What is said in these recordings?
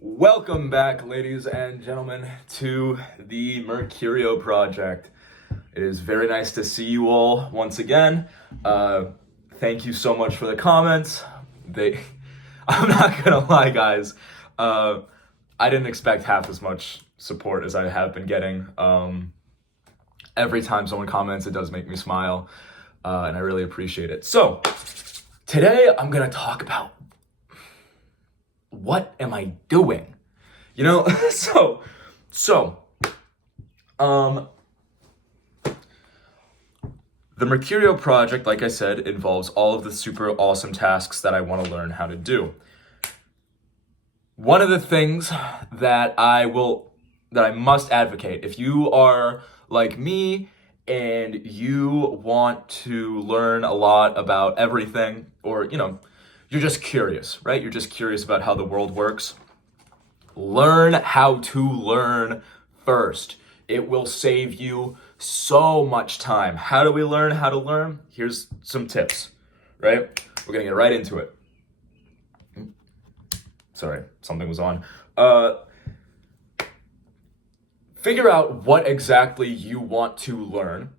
Welcome back, ladies and gentlemen, to the Mercurio Project. It is very nice to see you all once again. Thank you so much for the comments. I'm not gonna lie, guys. I didn't expect half as much support as I have been getting. Every time someone comments, it does make me smile, and I really appreciate it. So, today I'm gonna talk about what am I doing? So, the Mercurio Project, like I said, involves all of the super awesome tasks that I want to learn how to do. One of the things that I must advocate, if you are like me and you want to learn a lot about everything, or, you're just curious, right? You're just curious about how the world works. Learn how to learn first. It will save you so much time. How do we learn how to learn? Here's some tips, right? We're gonna get right into it. Sorry, something was on. Figure out what exactly you want to learn.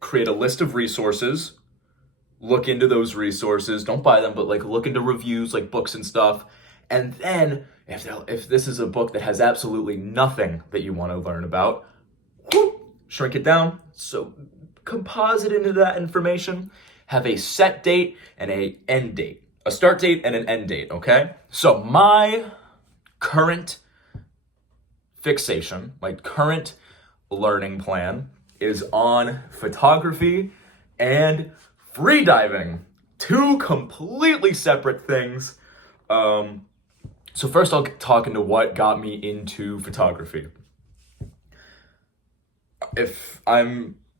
Create a list of resources. Look into those resources. Don't buy them, but look into reviews, like books and stuff. And then if this is a book that has absolutely nothing that you want to learn about, shrink it down. So composite into that information. Have a set date and an end date. A start date and an end date, okay? So my current fixation, my current learning plan is on photography and freediving. Two completely separate things. So first I'll talk into what got me into photography.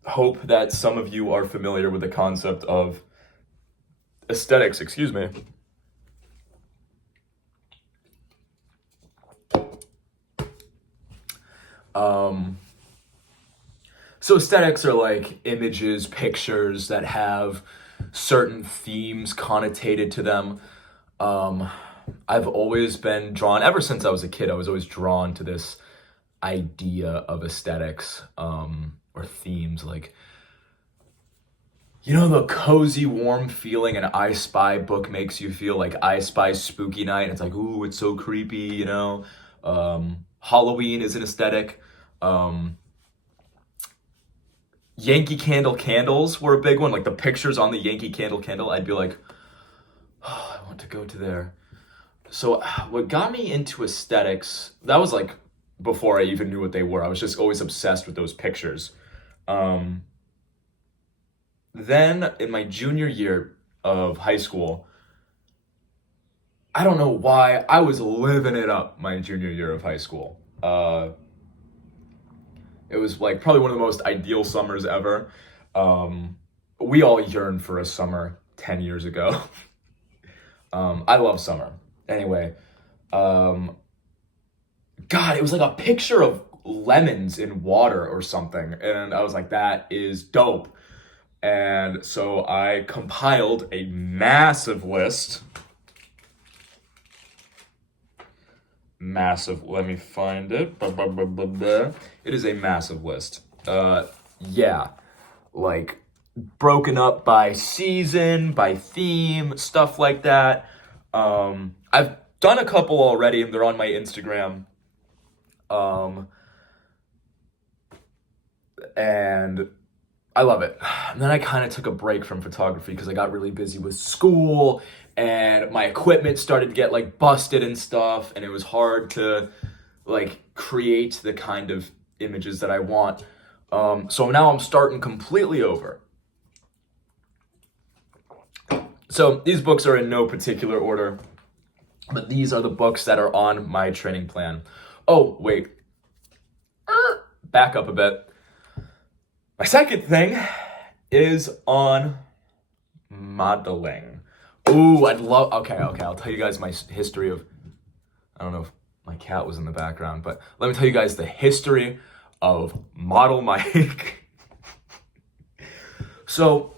Hope that some of you are familiar with the concept of aesthetics, So aesthetics are like images, pictures that have certain themes connotated to them. I've always been drawn, ever since I was a kid, I was always drawn to this idea of aesthetics, or themes, the cozy, warm feeling an I Spy book makes you feel, like I Spy Spooky Night, and it's like, ooh, it's so creepy, Halloween is an aesthetic. Yankee Candle candles were a big one, like the pictures on the Yankee Candle, I'd be like, oh, I want to go to there. So what got me into aesthetics, that was before I even knew what they were. I was just always obsessed with those pictures. Then in my junior year of high school, I don't know why, I was living it up my junior year of high school. It was probably one of the most ideal summers ever. We all yearned for a summer 10 years ago. I love summer. Anyway, God, it was like a picture of lemons in water or something. And I was like, that is dope. And so I compiled a massive list. Let me find it. It is a massive list. Broken up by season, by theme, stuff like that. I've done a couple already, and they're on my Instagram. And I love it. And then I kind of took a break from photography because I got really busy with school, and my equipment started to get busted and stuff, and it was hard to create the kind of images that I want. So now I'm starting completely over. So these books are in no particular order, but these are the books that are on my training plan. Oh, wait. Back up a bit. My second thing is on modeling. Ooh, okay, I'll tell you guys my history of, I don't know if my cat was in the background, but let me tell you guys the history of Model Mike. So,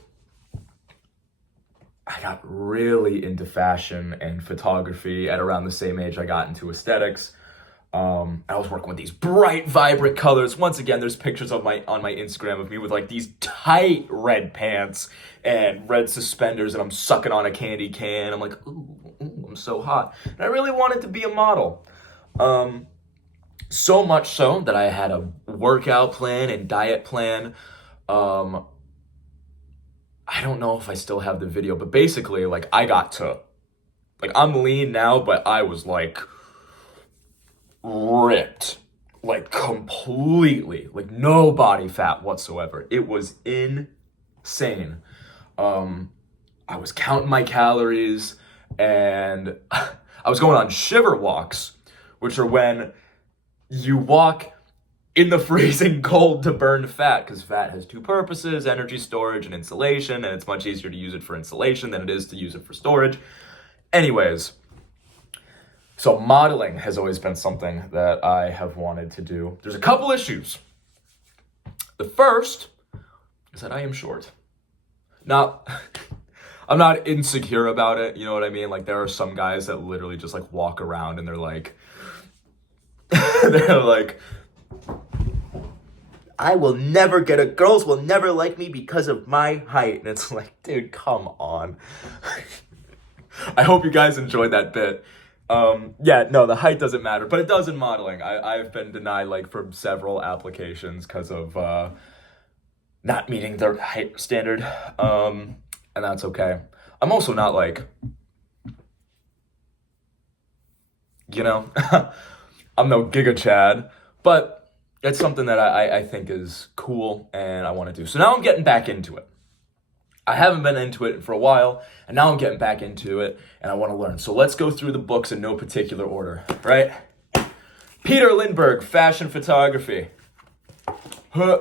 I got really into fashion and photography at around the same age I got into aesthetics. I was working with these bright, vibrant colors. Once again, there's pictures of on my Instagram of me with like these tight red pants and red suspenders, and I'm sucking on a candy can. I'm like, ooh, I'm so hot. And I really wanted to be a model. So much so that I had a workout plan and diet plan. I don't know if I still have the video, but basically, like, I'm lean now, but I was like ripped, like completely, like no body fat whatsoever. It was insane. I was counting my calories, and I was going on shiver walks, which are when you walk in the freezing cold to burn fat, because fat has two purposes: energy storage and insulation, and it's much easier to use it for insulation than it is to use it for storage. Anyways, so modeling has always been something that I have wanted to do. There's a couple issues. The first is that I am short. I'm not insecure about it, you know what I mean? Like, there are some guys that literally just like walk around and they're like, girls will never like me because of my height. And it's like, dude, come on. I hope you guys enjoyed that bit. The height doesn't matter, but it does in modeling. I've been denied like for several applications because of not meeting their height standard. And that's okay. I'm also not like, I'm no Giga Chad, but it's something that I think is cool and I want to do. So now I'm getting back into it. I haven't been into it for a while, and now I'm getting back into it, and I want to learn. So let's go through the books in no particular order, right? Peter Lindbergh, Fashion Photography. It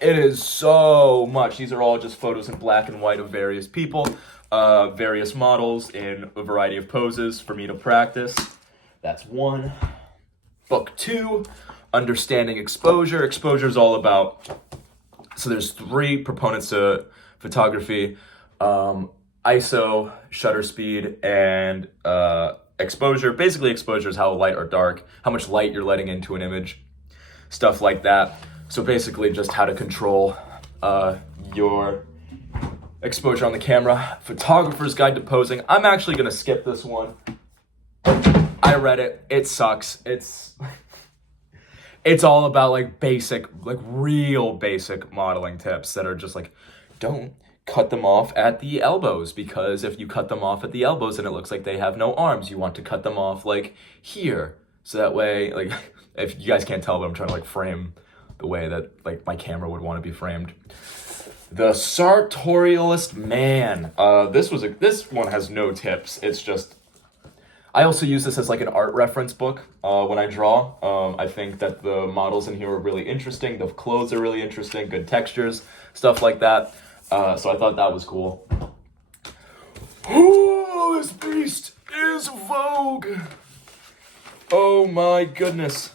is so much. These are all just photos in black and white of various people, various models in a variety of poses for me to practice. That's one. Book 2, Understanding Exposure. Exposure is all about, so there's 3 proponents to photography: ISO, shutter speed, and exposure. Basically, exposure is how light or dark, how much light you're letting into an image, stuff like that. So basically just how to control your exposure on the camera. Photographer's Guide to Posing. I'm actually gonna skip this one. I read it. It sucks. It's all about like basic, like real basic modeling tips that are just like, don't cut them off at the elbows, because if you cut them off at the elbows then it looks like they have no arms. You want to cut them off like here. So that way, like, if you guys can't tell, but I'm trying to like frame the way that like my camera would want to be framed. The Sartorialist Man. This one has no tips. It's just, I also use this as like an art reference book when I draw. I think that the models in here are really interesting. The clothes are really interesting, good textures, stuff like that. So I thought that was cool. Oh, this beast is Vogue. Oh my goodness.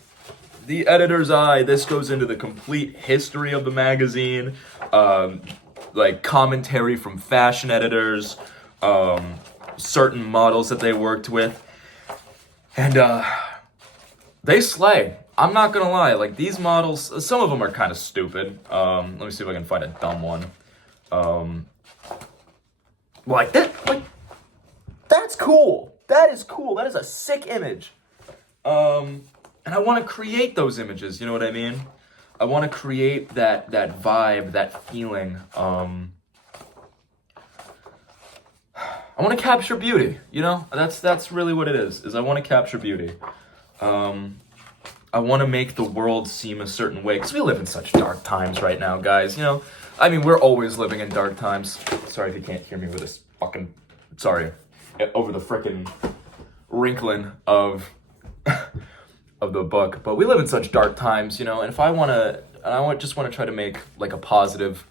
The Editor's Eye. This goes into the complete history of the magazine, like commentary from fashion editors, certain models that they worked with. And they slay. I'm not gonna lie, like these models, some of them are kind of stupid. Let me see if I can find a dumb one. That's cool. That is cool. That is a sick image. And I want to create those images, you know what I mean? I want to create that vibe, that feeling. I want to capture beauty, you know? That's really what it is I want to capture beauty. I want to make the world seem a certain way, because we live in such dark times right now, guys, you know? I mean, we're always living in dark times. Sorry if you can't hear me with this fucking, over the frickin' wrinkling of the book. But we live in such dark times, you know, and if I want to, and I just want to try to make like a positive,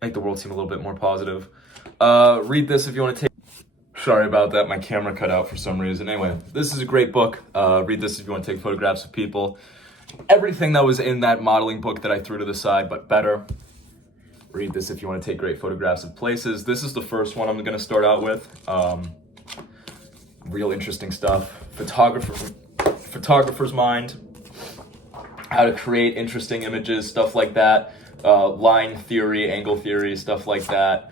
make the world seem a little bit more positive. Read this if you want to take, sorry about that, my camera cut out for some reason. Anyway, this is a great book. Read this if you want to take photographs of people. Everything that was in that modeling book that I threw to the side, but better. read this if you want to take great photographs of places. This is the first one I'm going to start out with. Real interesting stuff. Photographer's mind, how to create interesting images, stuff like that. Line theory, angle theory, stuff like that.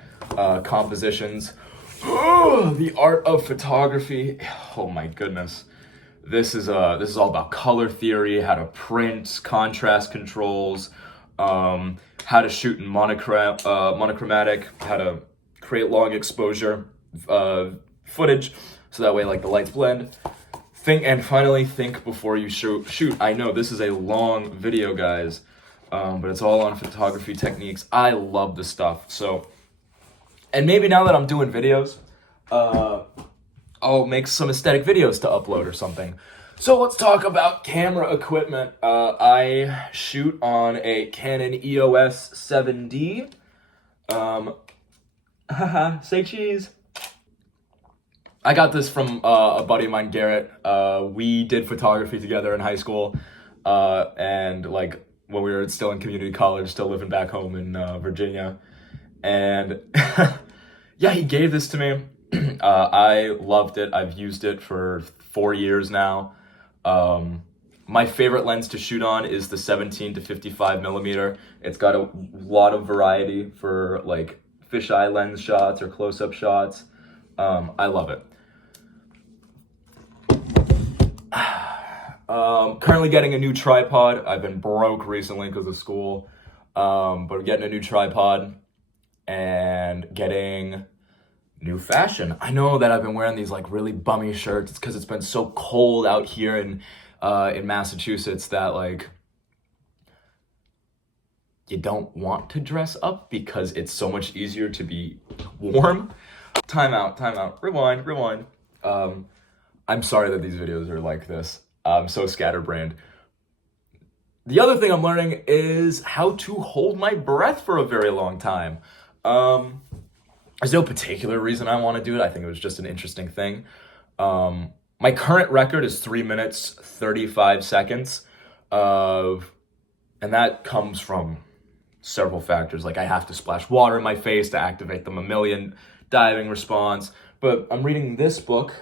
Compositions. The art of photography. Oh my goodness. This is all about color theory, how to print, contrast controls, how to shoot in monochromatic, how to create long exposure footage, so that way like the lights blend. Finally think before you shoot. I know this is a long video, guys, but it's all on photography techniques. I love this stuff. So, and maybe now that I'm doing videos, I'll make some aesthetic videos to upload or something. So let's talk about camera equipment. I shoot on a Canon EOS 7D. Say cheese. I got this from a buddy of mine, Garrett. We did photography together in high school, and like when we were still in community college, still living back home in Virginia. And yeah, he gave this to me. I loved it. I've used it for 4 years now. My favorite lens to shoot on is the 17 to 55 millimeter. It's got a lot of variety for like fisheye lens shots or close-up shots. I love it. Currently getting a new tripod. I've been broke recently because of school, but getting a new tripod and getting new fashion. I know that I've been wearing these like really bummy shirts. It's because it's been so cold out here in Massachusetts that like you don't want to dress up because it's so much easier to be warm. Time out, rewind. I'm sorry that these videos are like this. I'm so scatterbrained. The other thing I'm learning is how to hold my breath for a very long time. There's no particular reason I want to do it. I think it was just an interesting thing. My current record is 3 minutes, 35 seconds and that comes from several factors. Like I have to splash water in my face to activate the mammalian diving response. But I'm reading this book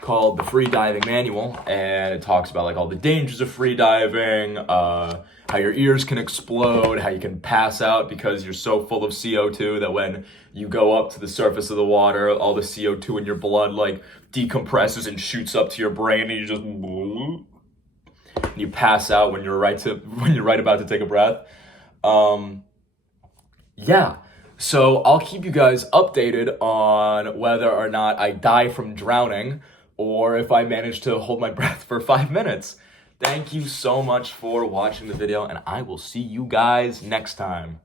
called The Free Diving Manual, and it talks about like all the dangers of free diving, how your ears can explode, how you can pass out because you're so full of CO2 that when you go up to the surface of the water, all the CO2 in your blood like decompresses and shoots up to your brain, and you just and you pass out when you're right about to take a breath. Yeah. So I'll keep you guys updated on whether or not I die from drowning or if I manage to hold my breath for 5 minutes. Thank you so much for watching the video, and I will see you guys next time.